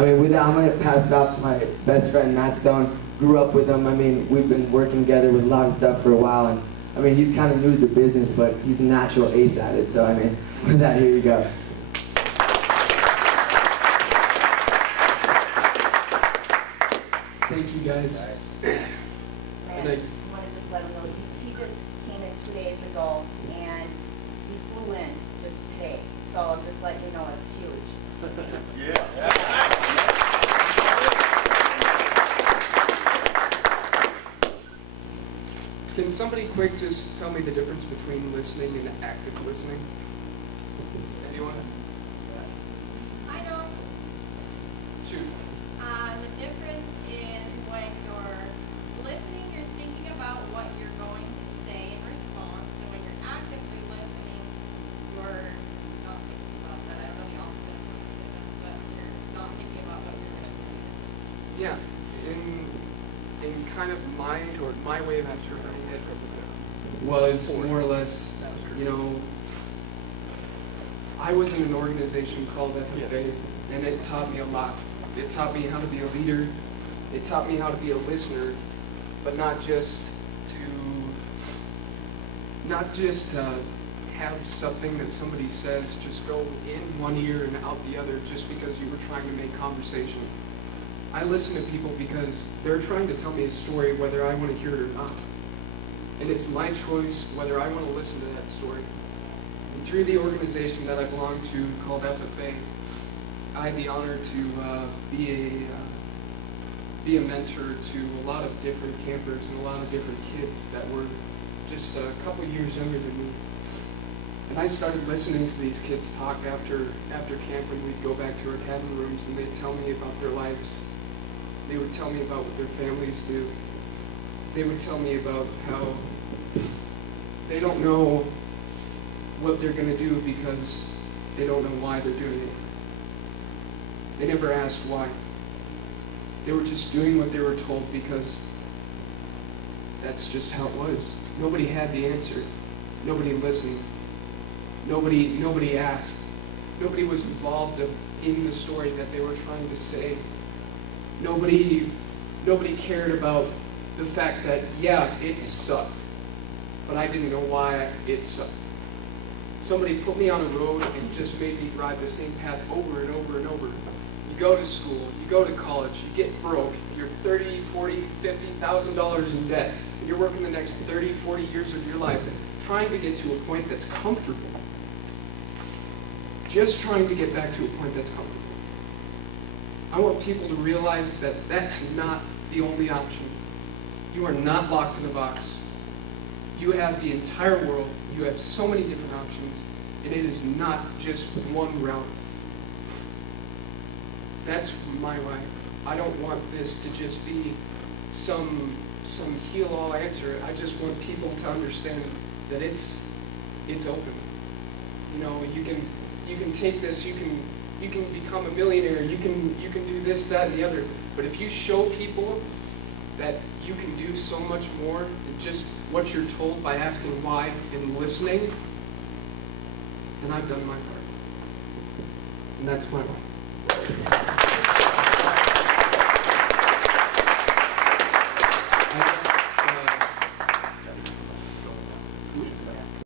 I mean, with that, I'm going to pass it off to my best friend, Matt Stone. Grew up with him. I mean, we've been working together with a lot of stuff for a while, and I mean, he's kind of new to the business, but he's a natural ace at it. So, I mean, with that, here you go. Thank you, guys. And I want to just let him know, he just came in 2 days ago, and he flew in just today. So I'm just letting you know it's huge. Can somebody quick just tell me the difference between listening and active listening? Anyone? I know. Shoot. The difference is when you're listening, you're thinking about what you're going to say in response, and when you're actively listening, you're not thinking about that. I don't know the opposite of listening, but you're not thinking about what you're going to say. Yeah. In kind of my way of interpreting it was more or less, you know, I was in an organization called FFA, and it taught me a lot. It taught me how to be a leader. It taught me how to be a listener, but not just have something that somebody says just go in one ear and out the other just because you were trying to make conversation. I listen to people because they're trying to tell me a story whether I want to hear it or not. And it's my choice whether I want to listen to that story. And through the organization that I belong to called FFA, I had the honor to be a mentor to a lot of different campers and a lot of different kids that were just a couple years younger than me. And I started listening to these kids talk after camp when we'd go back to our cabin rooms, and they'd tell me about their lives. They would tell me about what their families do. They would tell me about how they don't know what they're going to do because they don't know why they're doing it. They never asked why. They were just doing what they were told because that's just how it was. Nobody had the answer. Nobody listened. Nobody asked. Nobody was involved in the story that they were trying to say. Nobody cared about the fact that, yeah, it sucked, but I didn't know why it sucked. Somebody put me on a road and just made me drive the same path over and over and over. You go to school, you go to college, you get broke, you're $30,000, $40,000, $50,000 in debt, and you're working the next 30, 40 years of your life trying to get to a point that's comfortable. Just trying to get back to a point that's comfortable. I want people to realize that that's not the only option. You are not locked in a box. You have the entire world. You have so many different options, and it is not just one route. That's my way. I don't want this to just be some heal-all answer. I just want people to understand that it's open. You know, you can take this, you can become a millionaire, you can do this, that, and the other. But if you show people that you can do so much more than just what you're told by asking why and listening, then I've done my part. And that's my way.